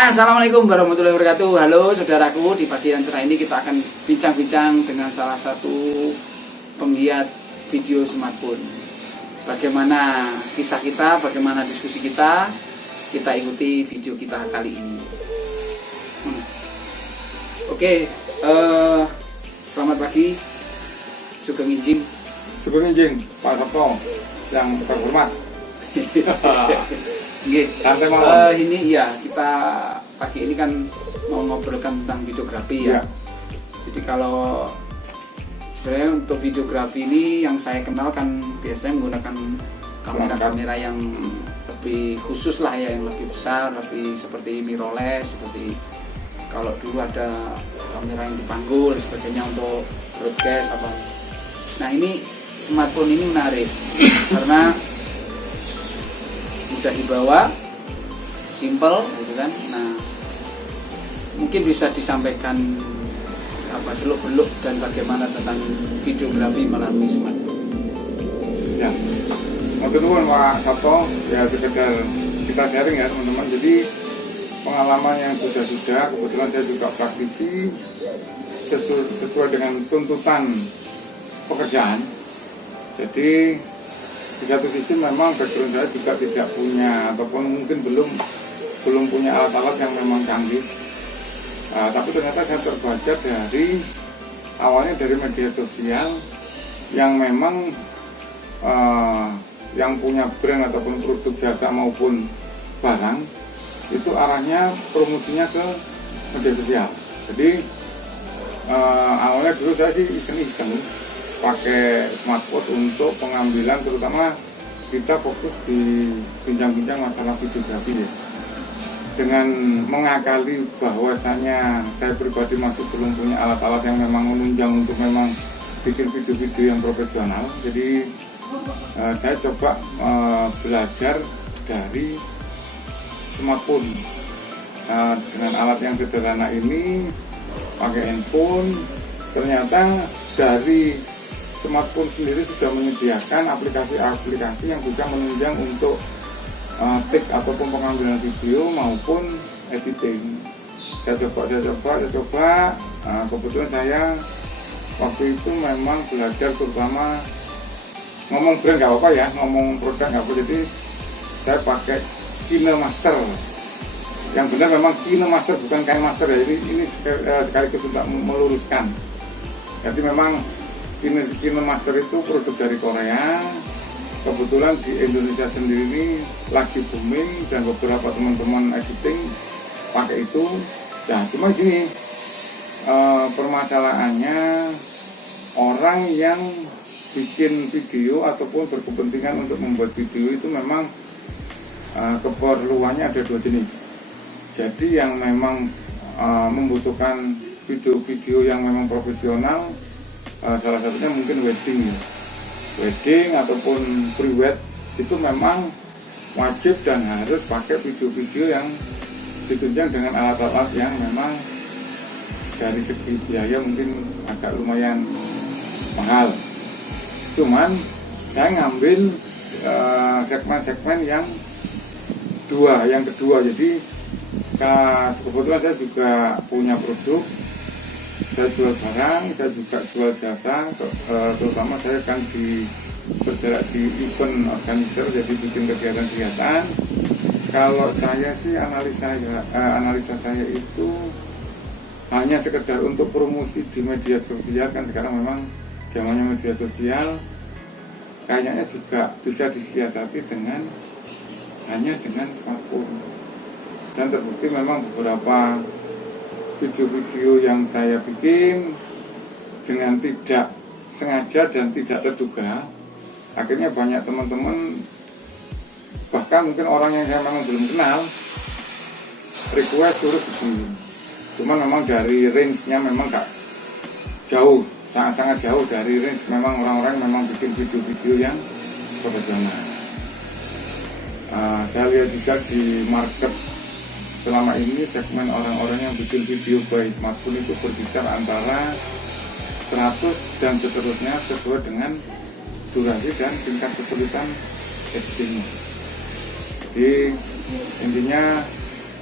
Assalamualaikum warahmatullahi wabarakatuh. Halo saudaraku, di pagi yang cerah ini kita akan bincang-bincang dengan salah satu penggiat video smartphone. Bagaimana kisah kita, bagaimana diskusi kita ikuti video kita kali ini. Oke, selamat pagi Sugeng Injing Pak Sabto yang terhormat. Ini ya kita pagi ini kan mau ngobrolkan tentang videografi ya. Jadi kalau sebenarnya untuk videografi ini yang saya kenal kan biasanya menggunakan kamera-kamera yang lebih khusus lah ya, yang lebih besar, lebih seperti mirrorless, seperti kalau dulu ada kamera yang dipanggul sebagainya untuk broadcast apa. Nah ini smartphone ini menarik karena mudah dibawa, simple gitu kan. Nah, mungkin bisa disampaikan apa seluk-beluk dan bagaimana tentang videografi melalui smartphone. Ya, teman-teman Pak Sabto, ya sekedar kita sharing ya teman-teman. Jadi pengalaman yang sudah kebetulan saya juga praktisi sesuai dengan tuntutan pekerjaan. Jadi di satu sisi memang background saya juga tidak punya ataupun mungkin belum punya alat-alat yang memang canggih, tapi ternyata saya terbaca dari awalnya dari media sosial yang memang yang punya brand ataupun produk jasa maupun barang itu arahnya promosinya ke media sosial. Jadi awalnya dulu saya sih iseng-iseng pakai smartphone untuk pengambilan, terutama kita fokus di bincang-bincang masalah videografi ya. Dengan mengakali bahwasanya saya pribadi masih belum punya alat-alat yang memang menunjang untuk memang bikin video-video yang profesional. Jadi saya coba belajar dari smartphone. Dengan alat yang sederhana ini, pakai handphone, ternyata dari smartphone sendiri sudah menyediakan aplikasi-aplikasi yang bisa menunjang untuk take ataupun pengambilan video maupun editing. Saya coba. Kebetulan saya waktu itu memang belajar terutama ngomong brand nggak apa ya, ngomong produk nggak apa. Jadi saya pakai KineMaster. Yang benar memang KineMaster, bukan KineMaster ya. Ini sekaligus untuk meluruskan. Jadi memang KineMaster itu produk dari Korea. Kebetulan di Indonesia sendiri ini lagi booming dan beberapa teman-teman editing pakai itu. Nah, cuma gini, permasalahannya orang yang bikin video ataupun berkepentingan untuk membuat video itu memang keperluannya ada dua jenis. Jadi yang memang membutuhkan video-video yang memang profesional, salah satunya mungkin wedding ataupun pre-wed, itu memang wajib dan harus pakai video-video yang ditunjang dengan alat-alat yang memang dari segi biaya mungkin agak lumayan mahal. Cuman saya ngambil segmen-segmen yang kedua. Jadi kebetulan saya juga punya produk. Saya jual barang, saya juga jual jasa, terutama saya kan bergerak di event organizer, jadi bikin kegiatan-kegiatan. Kalau saya sih analisa saya itu hanya sekedar untuk promosi di media sosial, kan sekarang memang zamannya media sosial, kayaknya juga bisa disiasati hanya dengan smartphone. Dan terbukti memang beberapa video-video yang saya bikin dengan tidak sengaja dan tidak terduga, akhirnya banyak teman-teman, bahkan mungkin orang yang saya memang belum kenal, request suruh bikin. Cuman memang dari range-nya memang gak jauh, sangat-sangat jauh dari range memang orang-orang memang bikin video-video yang profesional. Saya lihat juga di market selama ini segmen orang-orang yang bikin video by smartphone itu berkisar antara 100 dan seterusnya sesuai dengan durasi dan tingkat kesulitan editing. Jadi intinya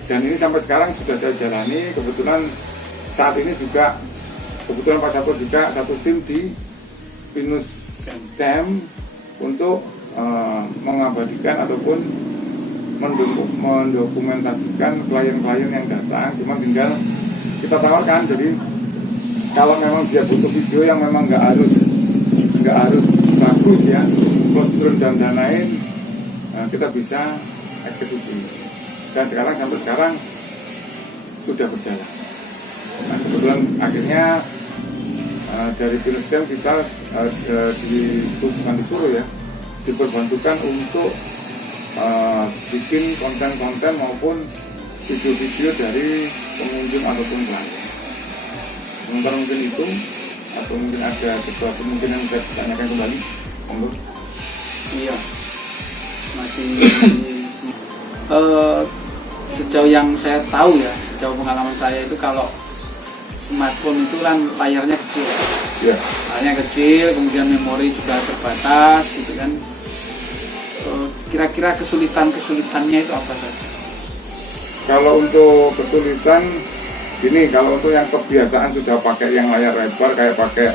Dan ini sampai sekarang sudah saya jalani. Kebetulan saat ini juga Pak Sato juga satu tim di Pinus Camp untuk mengabadikan ataupun mendokumentasikan klien-klien yang datang. Cuma tinggal kita tawarkan, jadi kalau memang dia butuh video yang memang nggak harus bagus ya, plus drone dan lain-lain, kita bisa eksekusi. Dan sampai sekarang sudah berjalan. Nah, kebetulan akhirnya dari Pinus Camp kita disuruh ya, diperbantukan untuk bikin konten-konten maupun video-video dari pengunjung ataupun klien. Sementara mungkin itu, atau mungkin ada sesuatu mungkin yang bisa ditanyakan kembali, monggo. Iya, masih sejauh yang saya tahu ya, sejauh pengalaman saya itu kalau smartphone itu kan layarnya kecil, ya. Layarnya kecil, kemudian memori juga terbatas, gitu kan. Kira-kira kesulitannya itu apa saja? Kalau untuk kesulitan ini, kalau untuk yang kebiasaan sudah pakai yang layar lebar kayak pakai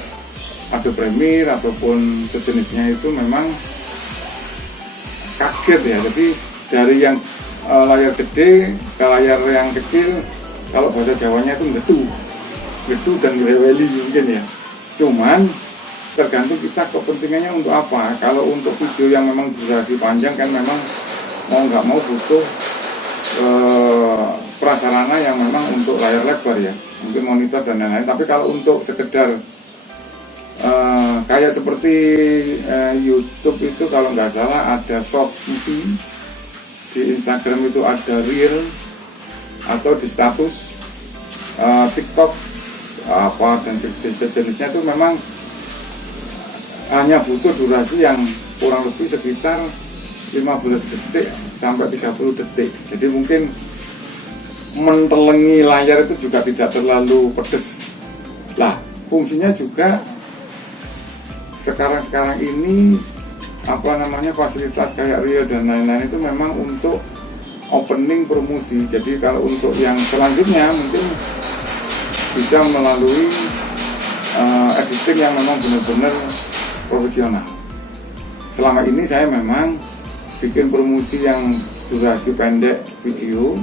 Adobe Premiere ataupun sejenisnya, itu memang kaget ya. Jadi dari yang layar gede ke layar yang kecil, kalau bahasa Jawanya itu gedu dan weli mungkin ya. Cuman tergantung kita kepentingannya untuk apa. Kalau untuk video yang memang durasi panjang kan memang mau nggak mau butuh prasarana yang memang untuk layar lebar ya, mungkin monitor dan lain-lain. Tapi kalau untuk sekedar kayak seperti YouTube itu kalau nggak salah ada short TV, di Instagram itu ada reel, atau di status TikTok apa dan sejenisnya, itu memang hanya butuh durasi yang kurang lebih sekitar 15 detik sampai 30 detik. Jadi mungkin mentelengi layar itu juga tidak terlalu pedes. Lah, fungsinya juga sekarang ini fasilitas kayak reel dan lain-lain itu memang untuk opening promosi. Jadi kalau untuk yang selanjutnya mungkin bisa melalui editing yang memang benar-benar profesional. Selama ini saya memang bikin promosi yang durasi pendek video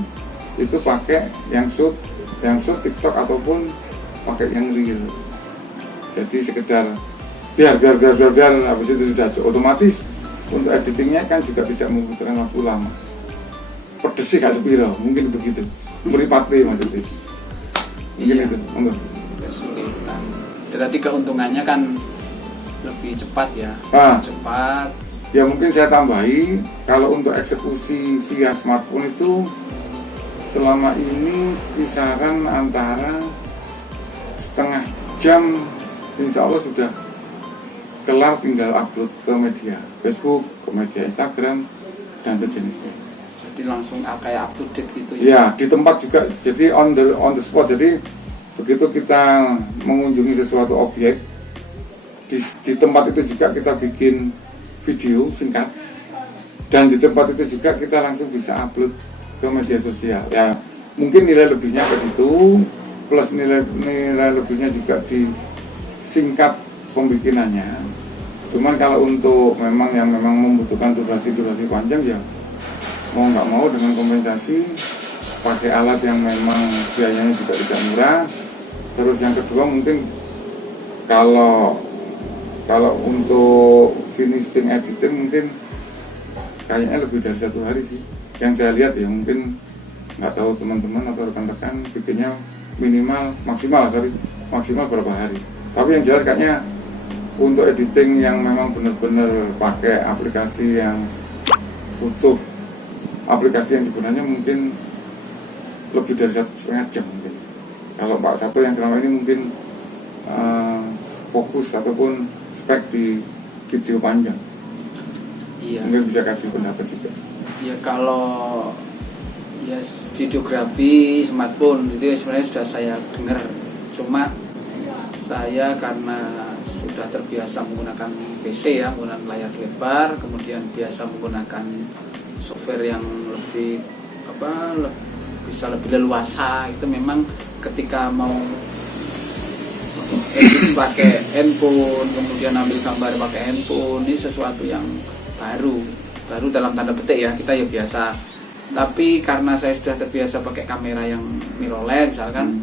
itu pakai yang shoot TikTok ataupun pakai yang reel. Jadi sekedar biar habis itu sudah otomatis untuk editingnya kan juga tidak membutuhkan waktu lama. Pedes sih gak sepiro, mungkin begitu. Meripatli maksudnya. Mungkin Iya. itu. Monggo. Kesulitan. Berarti keuntungannya kan lebih cepat ya. Cepat. Ya mungkin saya tambahi, kalau untuk eksekusi via smartphone itu selama ini kisaran antara setengah jam, insya Allah sudah kelar, tinggal upload ke media Facebook, ke media Instagram dan sejenisnya. Jadi langsung kayak up to date gitu ya. Ya, di tempat juga, jadi on the spot. Jadi begitu kita mengunjungi sesuatu objek, di tempat itu juga kita bikin video singkat, dan di tempat itu juga kita langsung bisa upload ke media sosial. Ya, mungkin nilai lebihnya ke situ, plus nilai lebihnya juga di singkat pembikinannya. Cuman kalau untuk yang memang membutuhkan durasi panjang, ya mau nggak mau dengan kompensasi pakai alat yang memang biayanya juga tidak murah. Terus yang kedua mungkin kalau untuk finishing editing mungkin kayaknya lebih dari 1 hari sih. Yang saya lihat ya, mungkin nggak tahu teman-teman atau rekan-rekan bikinnya maksimal berapa hari. Tapi yang jelas kayaknya untuk editing yang memang benar-benar pakai aplikasi yang butuh aplikasi yang sebenarnya mungkin lebih dari 1,5 jam mungkin. Kalau Pak Sato yang selama ini mungkin fokus ataupun spek di video panjang. Iya. Mungkin bisa kasih pendapat juga. Ya kalau ya videografi smartphone itu sebenarnya sudah saya dengar. Cuma saya karena sudah terbiasa menggunakan PC ya, menggunakan layar lebar, kemudian biasa menggunakan software yang lebih bisa lebih leluasa. Itu memang ketika mau edit pakai handphone, kemudian ambil gambar pakai handphone, ini sesuatu yang baru dalam tanda petik ya, kita ya biasa. Tapi karena saya sudah terbiasa pakai kamera yang mirrorless misalkan,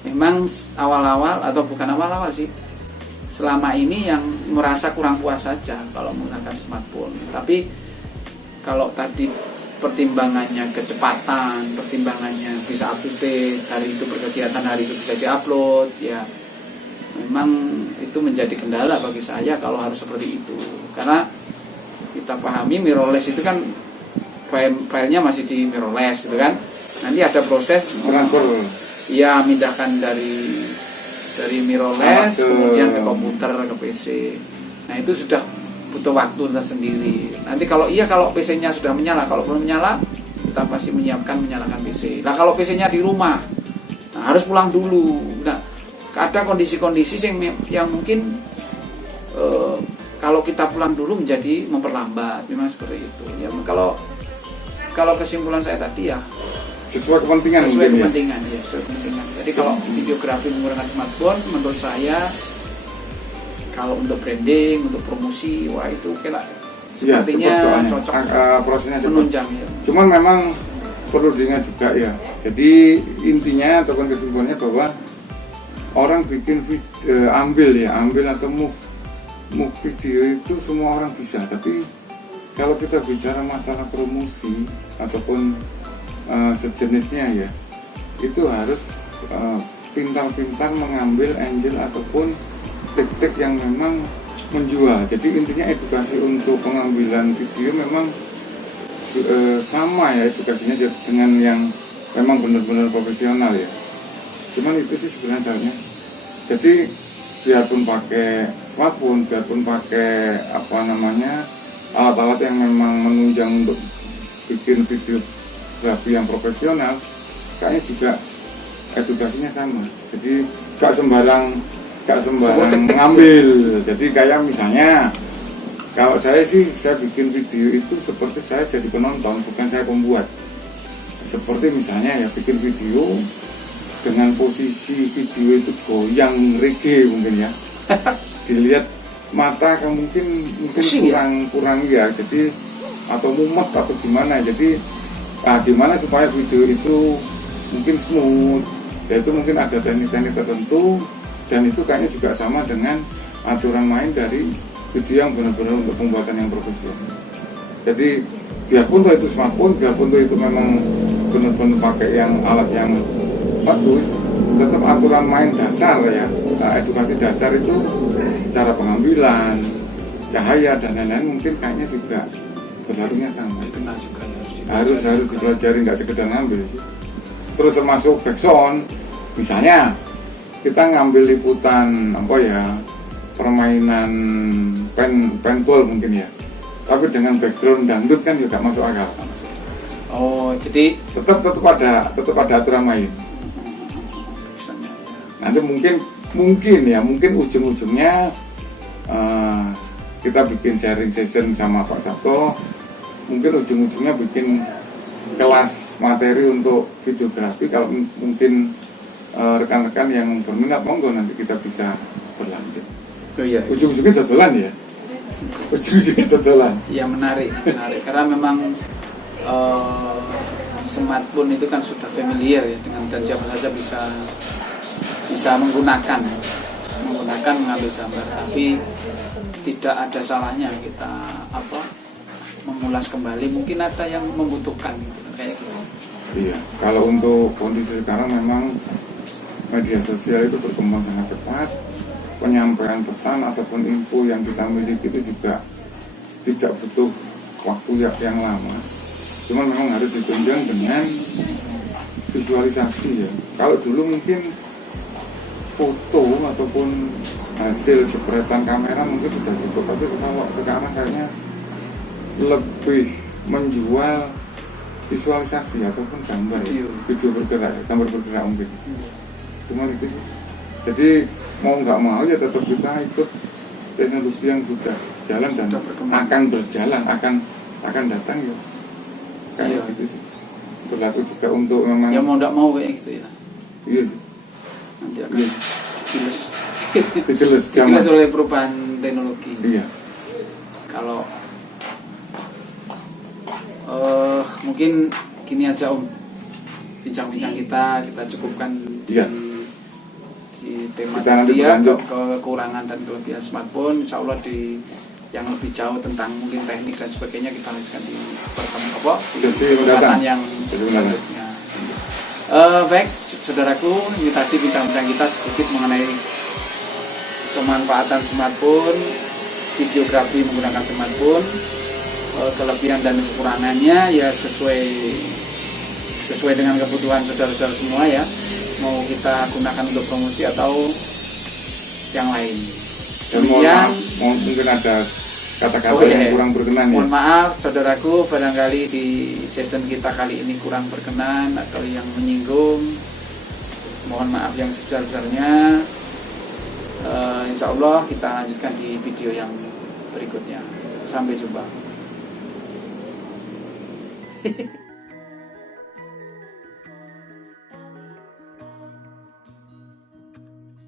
memang awal-awal atau bukan awal-awal sih, selama ini yang merasa kurang puas saja kalau menggunakan smartphone. Tapi kalau tadi pertimbangannya kecepatan, pertimbangannya bisa up to date, hari itu berkegiatan, hari itu bisa diupload, ya memang itu menjadi kendala bagi saya kalau harus seperti itu. Karena kita pahami mirrorless itu kan filenya masih di mirrorless gitu kan, nanti ada proses ya mindahkan dari mirrorless kemudian ke komputer, ke PC. Nah itu sudah butuh waktu tersendiri. Nanti kalau PC-nya sudah menyala, kalau belum menyala kita pasti menyalakan PC. Nah kalau PC-nya di rumah, nah harus pulang dulu. Nah ada kondisi-kondisi yang mungkin kalau kita pulang dulu menjadi memperlambat, memang seperti itu. Ya kalau kesimpulan saya tadi ya sesuai kepentingan. Ya. Jadi kalau videografi menggunakan smartphone, menurut saya kalau untuk branding, untuk promosi, wah itu sepertinya cocok, prosesnya menunjang ya. Cuman memang perlu diingat juga ya. Jadi intinya ataupun kesimpulannya bahwa orang bikin video, ambil atau move video itu semua orang bisa. Tapi kalau kita bicara masalah promosi ataupun sejenisnya ya, itu harus pintar-pintar mengambil angle ataupun trik-trik yang memang menjual. Jadi intinya edukasi untuk pengambilan video memang sama ya edukasinya dengan yang memang benar-benar profesional ya. Cuman itu sih sebenarnya caranya. Jadi biarpun pakai smartphone, biarpun pakai alat-alat yang memang menunjang untuk bikin videografi yang profesional, kayaknya juga edukasinya sama. Jadi gak sembarang mengambil. Jadi kayak misalnya kalau saya bikin video itu seperti saya jadi penonton, bukan saya pembuat. Seperti misalnya ya bikin video dengan posisi video itu goyang reggae mungkin ya. Dilihat mata kan mungkin kurang ya, jadi atau mumet atau gimana. Jadi gimana supaya video itu mungkin smooth, yaitu mungkin ada teknik-teknik tertentu. Dan itu kayaknya juga sama dengan aturan main dari video yang benar-benar untuk pembuatan yang profesional. Jadi biarpun itu smartphone, biarpun itu memang benar-benar pakai yang alat yang bagus, tetap aturan main dasar ya. Edukasi dasar itu cara pengambilan, cahaya dan lain-lain mungkin kayaknya juga berlakunya sama. Harus dipelajari, nggak sekedar ngambil. Terus termasuk backsound, misalnya kita ngambil liputan permainan paintball mungkin ya, tapi dengan background dangdut kan juga masuk akal. Oh, jadi tetap ada aturan main. Nanti mungkin ujung-ujungnya kita bikin sharing session sama Pak Sabto, mungkin ujung-ujungnya bikin kelas materi untuk videografi. Kalau mungkin rekan-rekan yang berminat, monggo nanti kita bisa berlanjut. Oh iya. Ujung-ujungnya dodolan ya. Ya menarik karena memang smartphone itu kan sudah familiar ya dengan, dan siapa saja bisa menggunakan mengambil gambar, tapi tidak ada salahnya kita mengulas kembali, mungkin ada yang membutuhkan kayak gitu. Iya, kalau untuk kondisi sekarang memang media sosial itu berkembang sangat cepat, penyampaian pesan ataupun info yang kita miliki itu juga tidak butuh waktu yang lama. Cuman memang harus ditunjang dengan visualisasi ya. Kalau dulu mungkin foto ataupun hasil jepretan kamera mungkin sudah cukup, tapi sekarang kayaknya lebih menjual visualisasi ataupun gambar, video bergerak, gambar bergerak mungkin. Cuma itu sih. Jadi mau nggak mau ya tetap kita ikut teknologi yang sudah jalan dan akan berjalan, akan datang ya. Kayak gitu sih. berlaku juga untuk memang Ya mau tidak mau kayak gitu ya. iya, Nanti akan Iya. digiles. digeles zaman. Digiles oleh perubahan teknologi. Iya. Kalau mungkin gini aja Om, bincang-bincang kita cukupkan di, Iya. di tema Kita nanti tadi ya, berlanjut. kekurangan dan kelebihan smartphone. Insya Allah di yang lebih jauh tentang mungkin teknik dan sebagainya kita lanjutkan di pertemuan di Sesi kesempatan mendatang. yang Sesi mendatang. selanjutnya. Baik, saudaraku, ini tadi bincang-bincang kita sedikit mengenai pemanfaatan smartphone, videografi menggunakan smartphone, kelebihan dan kekurangannya ya sesuai dengan kebutuhan saudara-saudara semua ya, mau kita gunakan untuk promosi atau yang lain. Dan mohon Kemudian maaf, mungkin ada kata-kata Oh, iya. yang kurang berkenan ya. mohon maaf saudaraku, barangkali di season kita kali ini kurang berkenan atau yang menyinggung, mohon maaf yang sebesar-besarnya. Insya Allah kita lanjutkan di video yang berikutnya. Sampai jumpa.